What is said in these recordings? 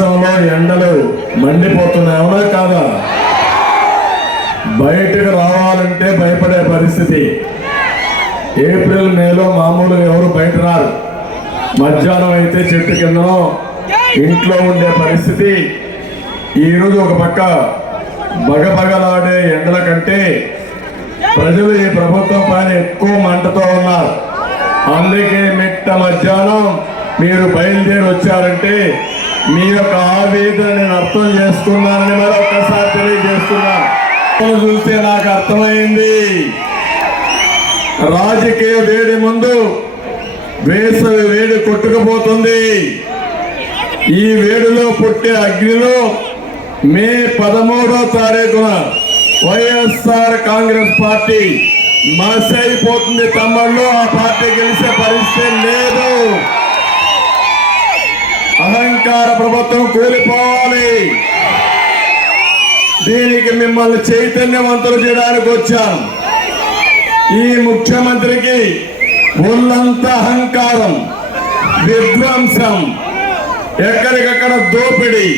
రాష్ట్రంలో ఎండలు మండిపోతున్నాయి, అవునా కాదా? బయటకు రావాలంటే భయపడే పరిస్థితి. ఏప్రిల్ మేలో మామూలుగా ఎవరు బయట రారు. మధ్యాహ్నం అయితే చెట్టు కిందనో ఇంట్లో ఉండే పరిస్థితి. ఈరోజు ఒక పక్క బగబగలాడే ఎండల కంటే ప్రజలు ఈ ప్రభుత్వం పైన ఎక్కువ మంటతో ఉన్నారు. అందుకే మిట్ట మధ్యాహ్నం మీరు బయలుదేరి వచ్చారంటే మీ యొక్క ఆవేదన నేను అర్థం చేసుకున్నానని మరొకసారి తెలియజేస్తున్నాను. చూస్తే నాకు అర్థమైంది, రాజకీయ వేడి ముందు వేసవి వేడి కొట్టుకుపోతుంది. ఈ వేడిలో పుట్టే అగ్నిలో మే 13వ తారీఖున వైఎస్ఆర్ కాంగ్రెస్ పార్టీ మసైపోతుంది. తమ్ముళ్ళు, ఆ పార్టీ గెలిచే పరిస్థితి లేదు. అహంకార ప్రభుత్వం కూలిపోవాలి. దీనికి మిమ్మల్ని చైతన్యవంతులు చేయడానికి వచ్చాను. ఈ ముఖ్యమంత్రికి ఒళ్ళంతా అహంకారం, విధ్వంసం, ఎక్కడికక్కడ దోపిడీ,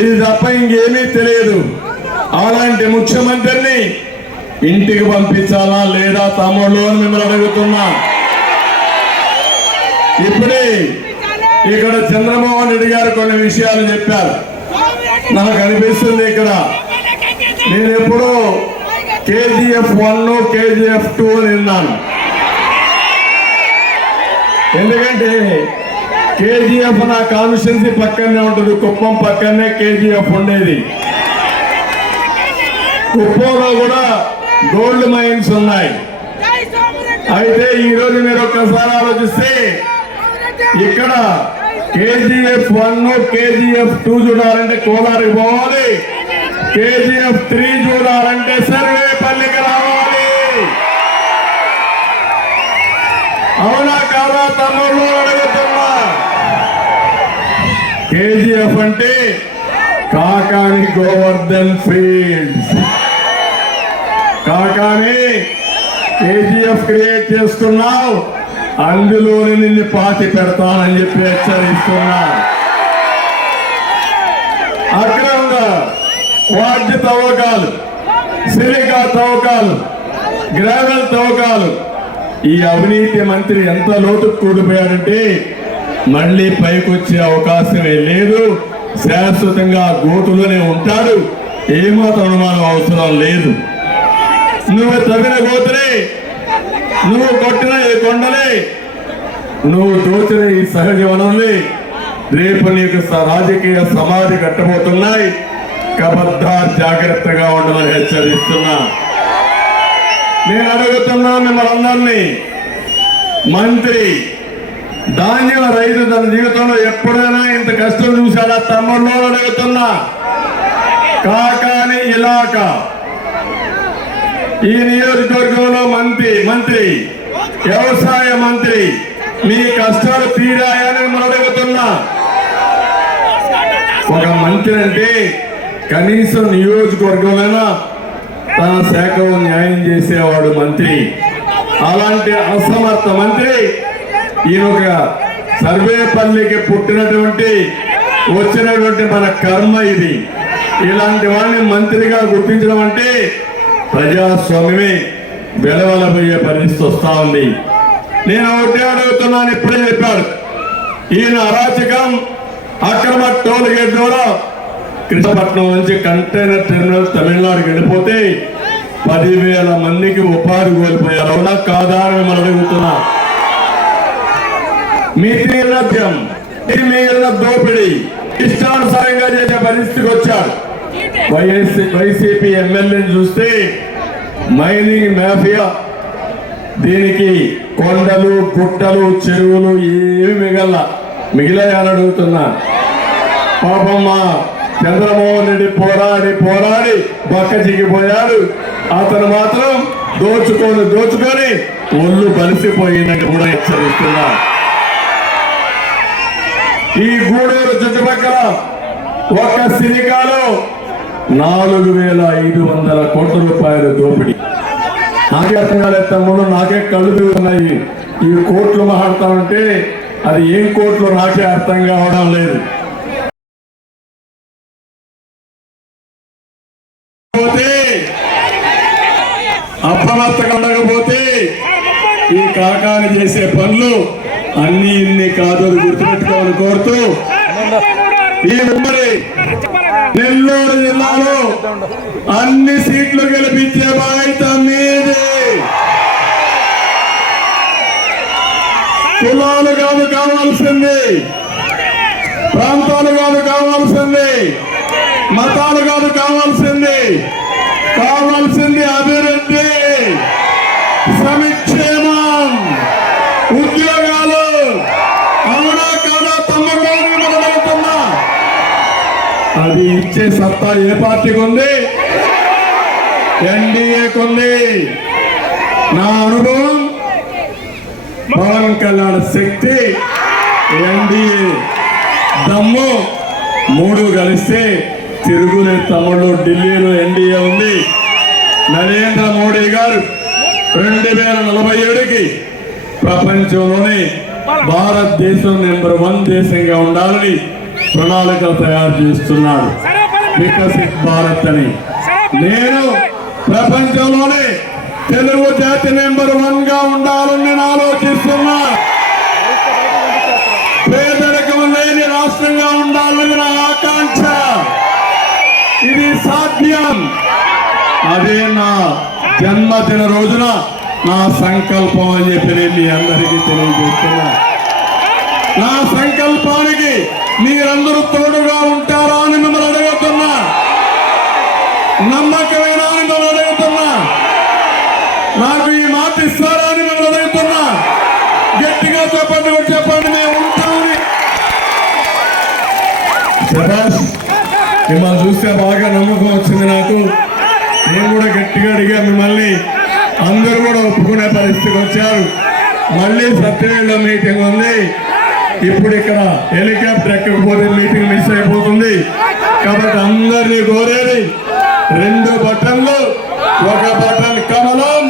ఇది తప్ప ఇంకేమీ తెలియదు. అలాంటి ముఖ్యమంత్రిని ఇంటికి పంపించాలా లేదా తమ్ముళ్ళు అని మిమ్మల్ని అడుగుతున్నా. ఇప్పుడే ఇక్కడ చంద్రమోహన్ రెడ్డి గారు కొన్ని విషయాలు చెప్పారు. నాకు అనిపిస్తుంది ఇక్కడ నేను ఎప్పుడూ KGF 1 KGF 2 అని విన్నాను. ఎందుకంటే KGF నా కాన్స్టిట్యున్సీ పక్కనే ఉంటుంది, కుప్పం పక్కనే KGF ఉండేది. కుప్పంలో కూడా గోల్డ్ మైన్స్ ఉన్నాయి. అయితే ఈరోజు మీరు ఒక్కసారి ఆలోచిస్తే ఇక్కడ KGF 1 KGF 2 చూడాలంటే కోలారికి పోవాలి, KGF 3 చూడాలంటే సర్వేపల్లికి రావాలి. అవునా కాదా తమ్ముళ్ళు అడుగుతున్నా? KGF అంటే Kakani Govardhan fields. Kakani KGF create చేస్తున్నావు, అందులోనే నిన్ను పాతి పెడతానని చెప్పి హెచ్చరిస్తున్నా. అక్రమంగా వాద్య తవ్వకాలు, సిలికా తవ్వకాలు, గ్రావెల్ తవ్వకాలు, ఈ అవినీతి మంత్రి ఎంత లోతుకు కూడిపోయాడంటే మళ్ళీ పైకొచ్చే అవకాశమే లేదు. శాశ్వతంగా గోతులోనే ఉంటాడు. ఏమాత్రం అనుమానం అవసరం లేదు. నువ్వు తవ్విన గోతులే, నువ్వు కొట్టిన ఈ కొండలే, నువ్వు దోచిన ఈ సహజ వనరులే రేపు నీకు రాజకీయ సమాధి కట్టబోతున్నాయి. కబద్దార్, జాగ్రత్తగా ఉండమని హెచ్చరిస్తున్నా. నేను అడుగుతున్నా మిమ్మల్ని అందరినీ, మంత్రి ధాన్యం రైతు తన జీవితంలో ఎప్పుడైనా ఇంత కష్టం చూశాడా తమ్ముళ్ళు అడుగుతున్నా? కాకాని ఇలాకా ఈ నియోజకవర్గంలో మంత్రి వ్యవసాయ మంత్రి మీ కష్టాలు తీరాయని మనం అడుగుతున్నా. ఒక మంత్రి అంటే కనీసం నియోజకవర్గంలోనా తన శాఖలో న్యాయం చేసేవాడు మంత్రి. అలాంటి అసమర్థ మంత్రి ఈయన ఒక సర్వేపల్లికి పుట్టినటువంటి వచ్చినటువంటి మన కర్మ ఇది. ఇలాంటి వాడిని మంత్రిగా గుర్తించడం అంటే ప్రజాస్వామ్యమే వెలవలబోయే పరిస్థితి వస్తా ఉంది. నేను ఒకటే అడుగుతున్నాను, ఇప్పుడే చెప్పాడు ఈయన అరాచకం. అక్రమ టోల్ గేట్ ద్వారా కృష్ణపట్నం నుంచి కంటైనర్ టెర్మినల్ తమిళనాడుకి వెళ్ళిపోతే 10,000 మందికి ఉపాధి కోల్పోయారు. అవునా కాదా అని మిమ్మల్ని అడుగుతున్నా. మిగిలిన దోపిడీ ఇష్టానుసారంగా చేసే పరిస్థితికి వచ్చాడు. వైసీపీ ఎమ్మెల్యేని చూస్తే మైనింగ్ మాఫియా, దీనికి కొండలు గుట్టలు చెరువులు ఏమి మిగిలాయని అడుగుతున్నా. పాపం మా చంద్రమోహన్ రెడ్డి పోరాడి బక్క చిక్కిపోయాడు. అతను మాత్రం దోచుకొని ఒళ్ళు బలిసిపోయిందని కూడా హెచ్చరిస్తున్నా. ఈ గూడూరు చుట్టుపక్కల ఒక్క సిలికాలో 4,500 కోట్ల రూపాయల దోపిడీ. నాకే అర్థం కాలేదు తమ్ముడు, నాకే కళ్ళు తిరుగుతున్నాయి. ఈ కోట్లు మాట్లాడతామంటే అది ఏం కోట్లు నాకే అర్థం కావడం లేదు. అప్రమత్తంగా ఉండకపోతే ఈ కాకాని చేసే పనులు అన్ని ఇన్ని కాదు గుర్తుపెట్టుకోవాలని కోరుతూ ఈ ఉమ్మడి నెల్లూరు జిల్లాలో అన్ని సీట్లు గెలిపించే బాధ్యత మీది. కులాలు కాదు కావాల్సింది, ప్రాంతాలు కాదు కావాల్సింది, మతాలు కాదు కావాల్సింది, కావాల్సింది అభివృద్ధి, సంక్షేమం, ఉద్యోగాలు. అవునా కాదా తమ్మకోని మొదలవుతున్నా అది ఇచ్చే సత్తా ఏ పార్టీకి ఉంది? ఎన్డీఏకి ఉంది. నా అనుభవం పవన్ కళ్యాణ్ శక్తి, ఎన్డీఏ దమ్ము మూడు కలిస్తే తిరుగులే తమ్ముళ్ళు. ఢిల్లీలో ఎన్డీఏ ఉంది. నరేంద్ర మోడీ గారు 2047కి ప్రపంచంలోనే భారతదేశం నెంబర్ 1 దేశంగా ఉండాలని ప్రణాళికలు తయారు చేస్తున్నాడు. వికసిత్ భారత్ అని. నేను ప్రపంచంలోనే తెలుగు జాతి నెంబర్ 1 గా ఉండాలని నేను ఆలోచిస్తున్నా. పేదరికం లేని రాష్ట్రంగా ఉండాలని నా ఆకాంక్ష. ఇది సాధ్యం. అదే నా జన్మదిన రోజున నా సంకల్పం అని చెప్పి నేను మీ అందరికీ తెలియజేస్తున్నా. నా సంకల్పానికి మీరందరూ తోడుగా ఉంటారా అని మిమ్మల్ని అడుగుతున్నా. నమ్మకమేనా అని మిమ్మల్ని అడుగుతున్నా. నాకు ఈ మాట ఇస్తారా అని మిమ్మల్ని అడుగుతున్నా. గట్టిగా చెప్పండి, చెప్పండి మేము ఉంటామని. శభాష్. మిమ్మల్ని చూస్తే బాగా నమ్మకం వచ్చింది నాకు. నేను కూడా గట్టిగా అడిగా మిమ్మల్ని. అందరూ కూడా ఒప్పుకునే పరిస్థితికి వచ్చారు. మళ్ళీ సత్యవేళ మీటింగ్ ఉంది. ఇప్పుడు ఇక్కడ హెలికాప్టర్ ఎక్కకపోతే మీటింగ్ మిస్ అయిపోతుంది. కాబట్టి అందరినీ కోరేది 2 బటన్లు, ఒక బటన్ కమలం,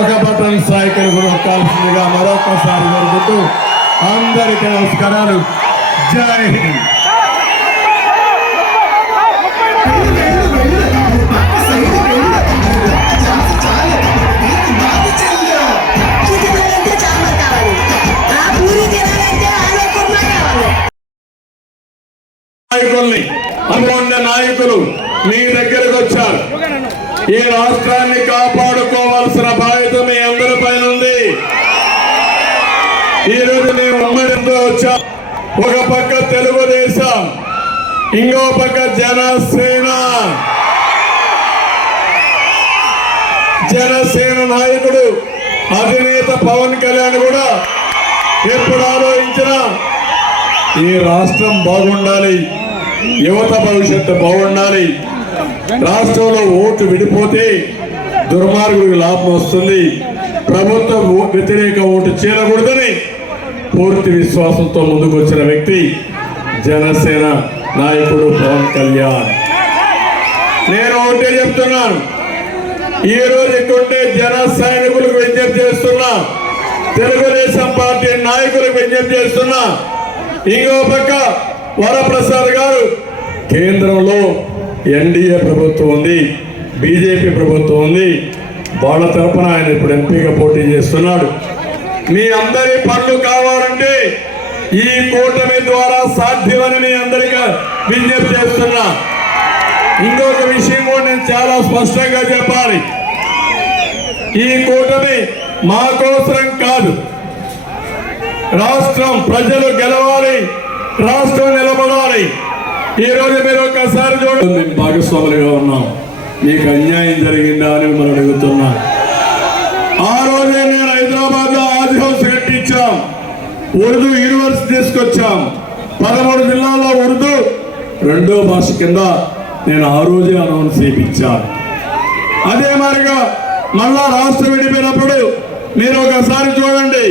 ఒక బటన్ సైకిల్ కూడా నొక్కాల్సిందిగా మరొకసారి జరుగుతూ అందరికీ నమస్కారాలు. జై హింద్. అనుకున్న నాయకులు మీ దగ్గరకు వచ్చారు. ఈ రాష్ట్రాన్ని కాపాడుకోవాల్సిన బాధ్యత మీ అందరి పైన ఉంది. ఈరోజు మేము ఉమ్మడితో వచ్చాం. ఒక పక్క తెలుగుదేశం, ఇంకో పక్క జనసేన. జనసేన నాయకుడు అధినేత పవన్ కళ్యాణ్ కూడా ఎప్పుడు ఆలోచించినా ఈ రాష్ట్రం బాగుండాలి, యువత భవిష్యత్తు బాగుండాలి. రాష్ట్రంలో ఓటు విడిపోతే దుర్మార్గుడికి లాభం వస్తుంది. ప్రభుత్వ వ్యతిరేక ఓటు చేరకూడదని పూర్తి విశ్వాసంతో ముందుకు వచ్చిన వ్యక్తి జనసేన నాయకుడు పవన్ కళ్యాణ్. నేను ఒకటే చెప్తున్నాను. ఈ రోజు ఎక్కుంటే జన సైనికులకు విజ్ఞప్తి చేస్తున్నా, తెలుగుదేశం పార్టీ నాయకులకు విజ్ఞప్తి చేస్తున్నా. ఇంకో పక్క వరప్రసాద్ గారు కేంద్రంలో ఎన్డీఏ ప్రభుత్వం ఉంది, బీజేపీ ప్రభుత్వం ఉంది. వాళ్ళ తరఫున ఆయన ఇప్పుడు ఎంపీగా పోటీ చేస్తున్నాడు. మీ అందరి పనులు కావాలంటే ఈ కూటమి ద్వారా సాధ్యమని మీ అందరికీ విజ్ఞప్తి చేస్తున్నా. ఇంకొక విషయం కూడా నేను చాలా స్పష్టంగా చెప్పాలి. ఈ కూటమి మా కోసం కాదు. రాష్ట్రం ప్రజలు గెలవాలి, రాష్ట్రం నిలబడాలి. ఈ రోజు మీరు ఒక్కసారి చూడండి, మేము భాగస్వాములుగా ఉన్నాం. మీకు అన్యాయం జరిగిందా అని మనం అడుగుతున్నా. ఆ రోజే నేను హైదరాబాద్ లో ఆది హౌస్ కట్టించాం, ఉర్దూ యూనివర్సిటీ తీసుకొచ్చాం. 13 జిల్లాల్లో ఉర్దూ 2వ భాష కింద నేను ఆ రోజే అనౌన్స్ చేయించాను. అదే మరిగా మళ్ళా రాష్ట్రం విడిపోయినప్పుడు మీరు ఒకసారి చూడండి,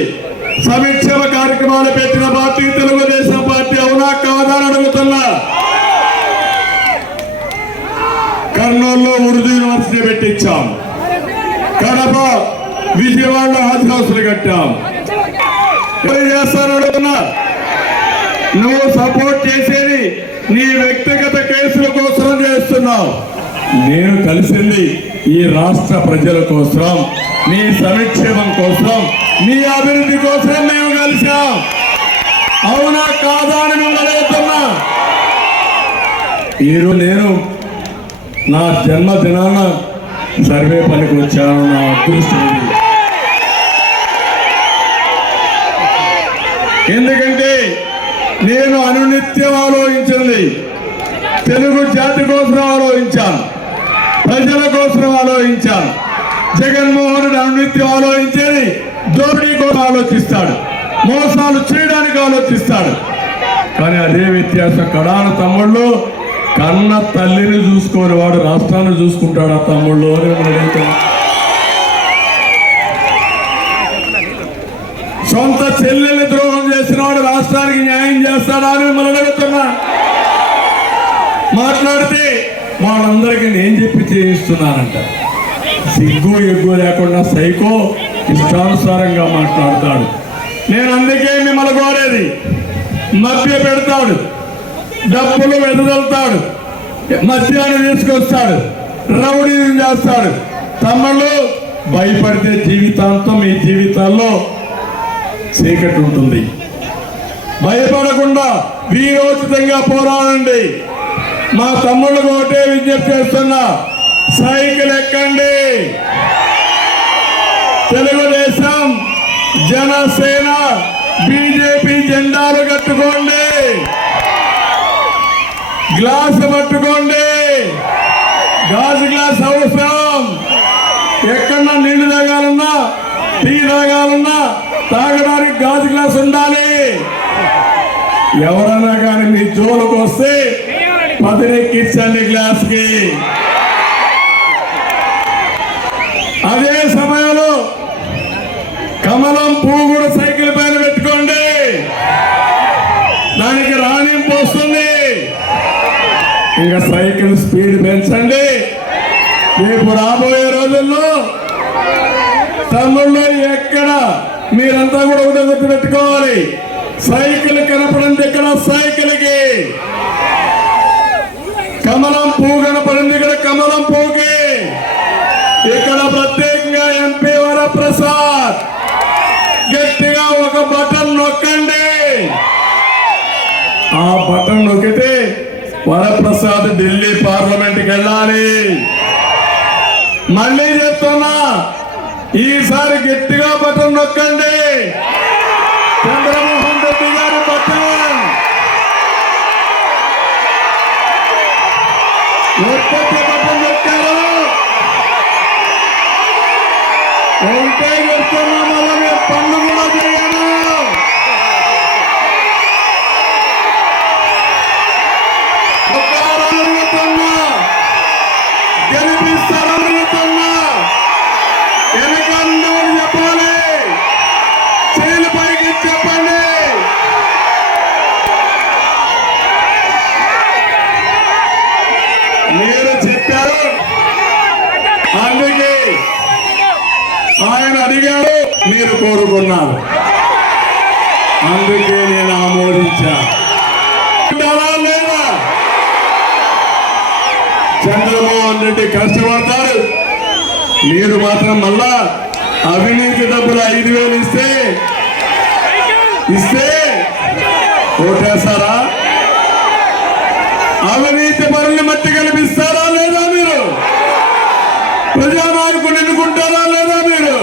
సంక్షేమ కార్యక్రమాలు పెట్టిన పార్టీ తెలుగుదేశం పార్టీ. అవునా కాదా అని అడుగుతున్నా. కర్నూలులో ఉర్దూ యూనివర్సిటీ పెట్టించాం, కడప విజయవాడలో హాజ్ హౌస్లు కట్టాం. ఎవరు చేస్తారని అడుగుతున్నా. నువ్వు సపోర్ట్ చేసేది నీ వ్యక్తిగత కేసుల కోసం చేస్తున్నావు. నేను కలిసింది ఈ రాష్ట్ర ప్రజల కోసం, మీ సంక్షేమం కోసం, మీ అభివృద్ధి కోసం మేము కలిసాం. అవునా కాదా అని మిమ్మల్ని అడుగుతున్నా. ఈరోజు నేను నా జన్మదినాన సర్వే పనికి వచ్చాను. నా అదృష్టం ఇది. ఎందుకంటే నేను అనునిత్యం ఆలోచించింది తెలుగు జాతి కోసం ఆలోచించాను, ప్రజల కోసం ఆలోచించాను. జగన్మోహనుడు అనునిత్యం ఆలోచించేది దోపిడీ కోసం ఆలోచిస్తాడు, మోసాలు చేయడానికి ఆలోచిస్తాడు. కానీ అదే వ్యత్యాసం కడాన తమ్ముళ్ళు కన్న తల్లిని చూసుకోని వాడు రాష్ట్రాన్ని చూసుకుంటాడు. ఆ తమ్ముళ్ళు సొంత చెల్లెల్ని ద్రోహం చేసిన వాడు రాష్ట్రానికి న్యాయం చేస్తాడా అని మిమ్మల్ని అడుగుతున్నా. మాట్లాడితే వాళ్ళందరికీ నేను చెప్పి చేయిస్తున్నానంట. సిగ్గు ఎగ్గు లేకుండా సైకో ఇష్టానుసారంగా మాట్లాడతాడు. నేను అందుకే మిమ్మల్ని కోరేది, మధ్య పెడతాడు, డబ్బులు వెదజల్తాడు, మద్యాన్ని తీసుకొస్తాడు, రౌడీని చేస్తాడు. తమ్ముళ్ళు భయపడితే జీవితాంతం మీ జీవితాల్లో చీకటి ఉంటుంది. భయపడకుండా వీరోచితంగా పోరాడండి. మా తమ్ముళ్ళకు ఒకటే విజ్ఞప్తి చేస్తున్నా, సైకిల్ ఎక్కండి. తెలుగుదేశం, జనసేన, బీజేపీ జెండాలు కట్టుకోండి, గ్లాసు పట్టుకోండి. గాజు గ్లాస్ అవసరం. ఎక్కడన్నా నీళ్లు తాగాలన్నా, టీ తాగాలన్నా తాగడానికి గాజు గ్లాస్ ఉండాలి. ఎవరన్నా కానీ మీ జోలుకు వస్తే పదినెక్కించండి గ్లాస్ కి. అదే సమయంలో కమలం పువ్వు కూడా సైకిల్ పైన పెట్టుకోండి, దానికి రాణింపు వస్తుంది. ఇంకా సైకిల్ స్పీడ్ పెంచండి. రేపు రాబోయే రోజుల్లో తమ్ముళ్ళు ఎక్కడ మీరంతా కూడా ఒకటే గుర్తు పెట్టుకోవాలి, సైకిల్ కనపడింది ఇక్కడ సైకిల్కి, కమలం పువ్వు కనపడింది ఇక్కడ కమలం పువ్వుకి. ఇక్కడ ప్రత్యేకంగా ఎంపీ వరప్రసాద్ గట్టిగా ఒక బటన్ నొక్కండి. ఆ బటన్ నొక్కితే వరప్రసాద్ ఢిల్లీ పార్లమెంట్కి వెళ్ళాలి. మళ్ళీ చెప్తున్నా, ఈసారి గట్టిగా బటన్ నొక్కండి. చంద్రమోహన్ రెడ్డి గారి బటన్ ఒక్కటి బటన్ నొక్కారు. ఉంటే చెప్తున్నా, మళ్ళీ మేము పనులు కూడా చేయను. గెలిపిస్తారనుకున్నా వెనకాల చెప్పాలి, చేలు పైకి చెప్పండి. మీరు చెప్పారు, అందుకే ఆయన అడిగారు, మీరు కోరుకున్నారు, అందుకే నేను ఆమోదించా. లేదా చంద్రమోహన్ రెడ్డి కష్టపడతారు, మీరు మాత్రం మళ్ళా అవినీతి డబ్బులు 5,000 ఇస్తే ఓటేస్తారా? అవినీతి పనులు మట్టి కల్పిస్తారా లేదా? మీరు ప్రజానాయకుడు ఎన్నుకుంటారా లేదా? మీరు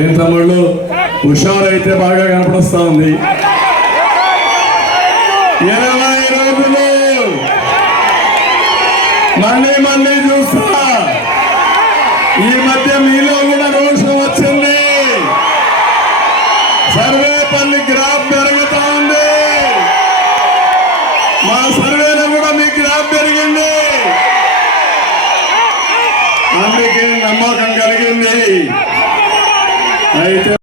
ఏం తమ్ముళ్ళు హుషారైతే బాగా కనపడొస్తా ఉంది. 20 రోజులు మళ్ళీ చూస్తా. ఈ మధ్య మీలో కూడా రోషం వచ్చింది. సర్వేపల్లి గ్రాఫ్ పెరుగుతా ఉంది. మా సర్వేలో కూడా మీ గ్రాఫ్ పెరిగింది. అందుకే నమ్మకం కలిగింది. అయితే